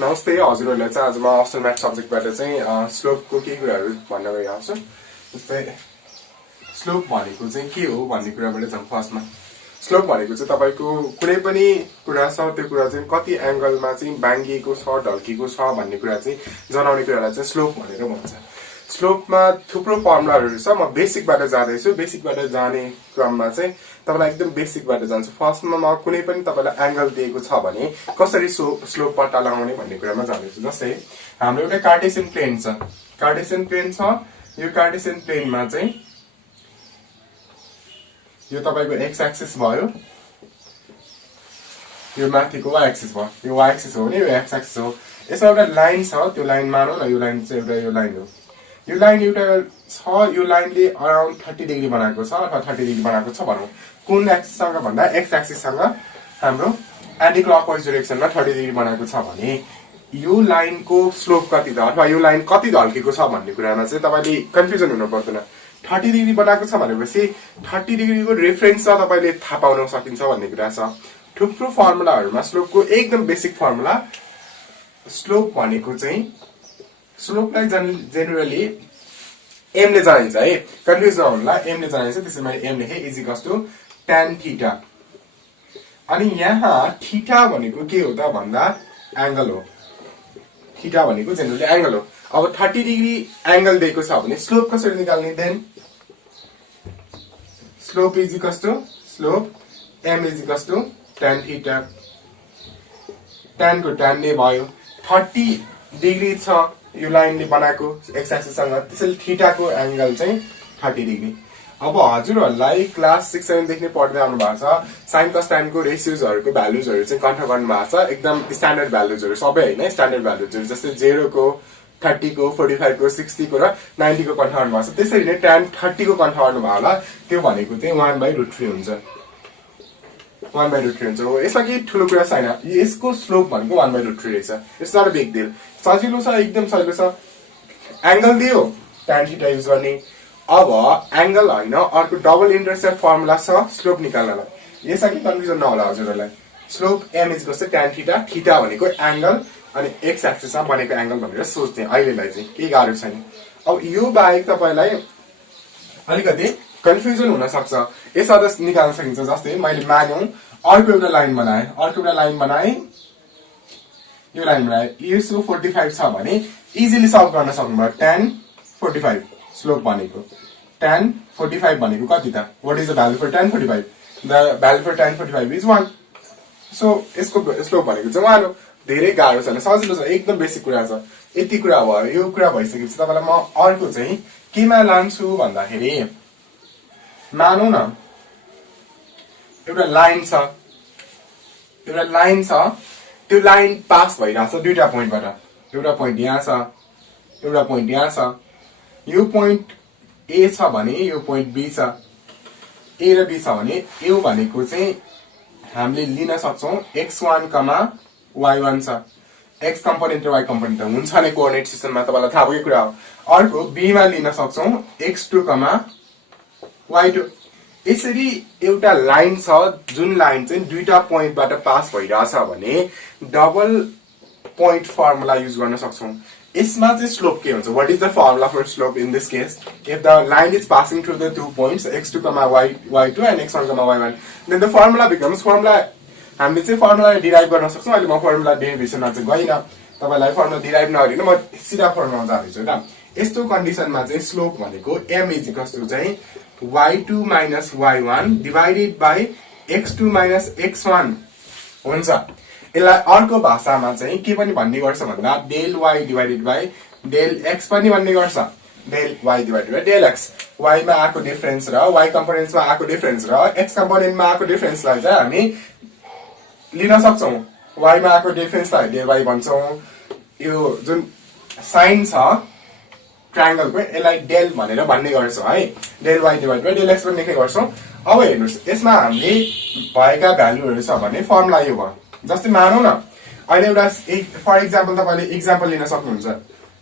नमस्ते हजुरहरुलाई चाहिँ आज म असल म्याथ सब्जेक्टबाट चाहिँ स्लोपको के कुराहरु भन्न गइरहेको छु। जस्तै स्लोप भनेको चाहिँ के हो भन्ने कुराबाट जाउँ। फर्स्टमा स्लोप भनेको चाहिँ तपाईको कुनै पनि कुरा छ त्यो कुरा चाहिँ कति एंगलमा चाहिँ बाङ्गिएको छ ढल्किएको छ भन्ने कुरा चाहिँ जनाउने कुरालाई चाहिँ स्लोप भनेर भन्छ। स्लोपमा थुप्रो फर्मुलाहरु छ। म बेसिकबाट जाँदैछु। बेसिकबाट जाने क्रममा चाहिँ तपाईलाई एकदम बेसिकबाट जान्छु। फर्स्टमा म कुनै पनि तपाईलाई एंगल दिएको छ भने कसरी स्लोप पत्ता लगाउने भन्ने कुरामा जाँदैछु। जस्तै हाम्रो एउटा कार्टेसियन प्लेन छ। कार्टेसियन प्लेन छ। यो कार्टेसियन प्लेनमा चाहिँ यो तपाईको एक्स एक्सिस भयो, यो माथिको वाई एक्सिस भयो। यो वाई एक्सिस हो भने यो एक्स एक्सिस हो। यसमा एउटा लाइन छ। त्यो लाइन मानौ न यो लाइन चाहिँ एउटा यो लाइन हो। यो लाइन एउटा छ। यो लाइनले अराउन्ड 30 डिग्री बनाएको छ अथवा 30 डिग्री बनाएको छ भनौं। कुन एक्सिस सँग भन्दा एक्स एक्सिस सँग हाम्रो एन्टी क्लकवाइज डाइरेक्सनमा 30 डिग्री बनाएको छ भने यो लाइनको स्लोप कति छ अथवा यो लाइन कति ढल्केको छ भन्ने कुरामा चाहिँ तपाईले कन्फ्युजन हुनु पर्दैन। 30 डिग्री बनाएको छ भनेपछि 30 डिग्रीको रेफरेन्स चाहिँ तपाईले थाहा पाउन सकिन्छ भन्ने कुरा छ। थुप्रो फर्मुलाहरुमा स्लोपको एकदम बेसिक फर्मुला स्लोप भनेको चाहिँ स्लोपलाई जेनरली m ले जनाइन्छ है। कन्फ्युज नहुनुला। m ले जनाइन्छ। त्यसैले मैले m लेखे is equals to tan theta. अनि यहाँ थीटा भनेको के हो त भन्दा एंगल हो। थीटा भनेको जेनरली एंगल हो। अब 30 डिग्री एंगल दिएको छ भने स्लोप कसरी निकाल्ने then slope is equals to slope m is equals to tan theta. tan को tan ले भयो। 30 डिग्री छ यो लाइनले बनाएको एक्स एक्सिस सँग। त्यसैले थीटा को एंगल चाहिँ 30 डिग्री। अब हजुरहरुलाई क्लास 6 7 देखि पढ्दै आउनु भएको छ। sin cos tan को रेशियोजहरुको भ्यालुजहरु चाहिँ कन्ट्रोल गर्नु भएको छ। एकदम स्ट्यान्डर्ड भ्यालुजहरु सबै हैन, स्ट्यान्डर्ड भ्यालुजहरु जस्तै 0 को 30 को 45 को 60 को र 90 को कन्ट्रोल गर्नु भएको छ। त्यसरी नै tan 30 को कन्ट्रोल गर्नु भयो होला। त्यो भनेको चाहिँ 1/√3 हुन्छ। 1/√3 हुन्छ। हो यसमा के ठुलो कुरा छैन। यसको स्लोप भनेको 1/√3 रहेछ। It's not a big deal. सजिलो छ, एकदम सजिलो छ। एंगल दियो tan थीटा युज गर्ने। अब एंगल हैन अर्को डबल इन्टरसेप्ट फर्मुला छ स्लोप निकाल्नलाई। यसमा के कन्फ्युजन नहोला हजुरहरुलाई। Slope m is equals to tan theta. Theta भनेको एंगल अनि एक्स एक्सिसमा बनेको एंगल भनेर सोच्थे। अहिलेलाई चाहिँ केही गाह्रो छैन। अब यो बाहेक तपाईलाई अलिकति कन्फ्युजन हुन सक्छ। यसो त निकाल्न सकिन्छ। जस्तै मैले मानौं अर्को एउटा लाइन बनाए। अर्को एउटा लाइन बनाए। यो लाइन बनाए। यसो 45 छ भने इजिली सल्भ गर्न सक्नुभयो। tan 45 स्लोप भनेको tan 45 भनेको कति त? What is the value for tan 45? The value for tan 45 is 1। So यसको स्लोप भनेको चाहिँ 1 हो। धेरै गाह्रो छैन, सजिलो छ, एकदम बेसिक कुरा छ। यति कुरा भयो। यो कुरा भइसकेपछि तपाईलाई म अर्को चाहिँ केमा लान्छु भन्दाखेरि मानौ न एउटा लाइन छ। एउटा लाइन छ। त्यो लाइन पास भइराछ दुईटा पोइन्टबाट। एउटा पोइन्ट यहाँ छ, एउटा पोइन्ट यहाँ छ। यो पोइन्ट ए छ भने यो पोइन्ट बी छ। ए र बी छ भने यो भनेको चाहिँ हामीले लिन सक्छौं x1, y1 छ। x कम्पोनेन्ट र y कम्पोनेन्ट हुन्छ नै कोअर्डिनेट सिस्टममा, तपाईलाई थाहा भएको कुरा हो। अर्को b मा लिन सक्छौं x2, y2। यसरी एउटा लाइन छ जुन लाइन चाहिँ दुईटा पोइन्टबाट पास भइराछ भने डबल पोइन्ट फर्मुला युज गर्न सक्छौं। यसमा चाहिँ स्लोप के हुन्छ? What is the formula for slope in this case? If the line is passing through the two points x2, y2 and x1, y1, then the formula becomes formula हामीले चाहिँ formula derive गर्न सक्छौं। अहिले म formula डेरिभेसनमा चाहिँ गइन। तपाईलाई formula derive नगरिन म सिधा फर्मुलामा जाँदैछु हैन। यस्तो कन्डिसनमा चाहिँ स्लोप भनेको m इज इक्वल्स टु चाहिँ y2 minus y1 divided by x2 minus x1 हुन्छ। यसलाई अर्को भाषामा चाहिँ के पनि भन्ने गर्छ भन्दा del y divided by del x पनि भन्ने गर्छ। del y divided by del x। y मा आको डिफरेन्स र y कम्पोनेन्ट्समा आको डिफरेन्स र x कम्पोनेन्टमा आको डिफरेन्सलाई चाहिँ हामी लिन सक्छौं। y मा आको डिफरेन्सलाई del y भन्छौं। यो जुन साइन छ ट्रायंगलको यसलाई डेल भनेर भन्ने गर्छौं है। del y divided by del x पनि लेख्ने गर्छौं। अब हेर्नुस् यसमा हामीले भएका भ्यालुहरु छ भने फर्मुला यो भयो। जस्तै मानौ न अहिले एउटा फर एक्जाम्पल तपाईले एक्जाम्पल लिन सक्नुहुन्छ।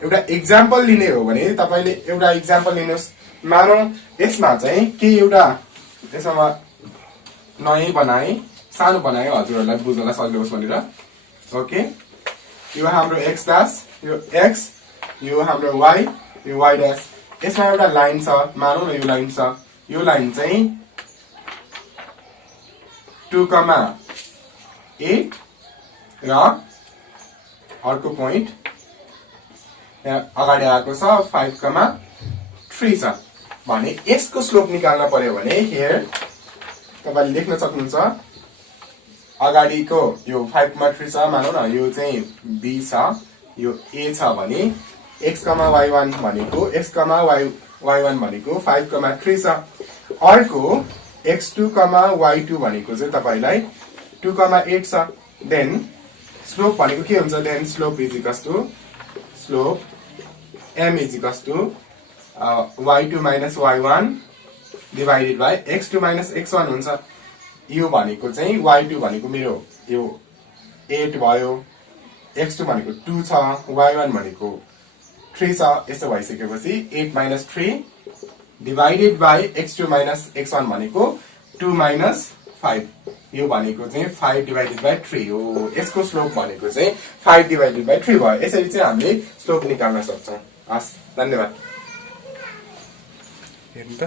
एउटा एक्जाम्पल लिने हो भने तपाईले एउटा एक्जाम्पल लिनुस्। मानौ यसमा चाहिँ के एउटा यसमा नयाँ बनाए, सानो बनाए हजुरहरुलाई बुझ्नलाई सजिलो होस् भनेर। ओके यो हाम्रो x dash, यो x, यो हाम्रो y, यो y dash. यसमा एउटा लाइन छ, मानौ न यो लाइन छ, यो लाइन चाहिँ 2,8 र अर्को पोइन्ट अगाडि आएको छ 5,3 छ भने यसको स्लोप निकाल्न पर्यो भने हियर तपाईले लेख्न सक्नुहुन्छ अगाडिको यो 5,3 छ मानौ न यो चाहिँ b छ यो a छ भने x, y1 भनेको x, y1 भनेको 5,3 छ अर्को x2, y2 भनेको चाहिँ तपाईलाई 2,8 छ देन स्लोप भनेको के हुन्छ then slope is equals to slope m is equals to y2 minus y1 divided by x2 minus x1 हुन्छ यो भनेको चाहिँ y2 भनेको मेरो यो 8 भयो x2 भनेको 2 छ y1 भनेको 3 छ यसो भइसकेपछि 8 minus 3 divided by x2 minus x1 भनेको 2 minus 5 यो भनेको चाहिँ 5 divided by 3 हो यसको स्लोप भनेको चाहिँ 5 divided by 3 भयो यसरी चाहिँ हामीले स्लोप निकाल्न सक्छौं हस् धन्यवाद हेर्नु त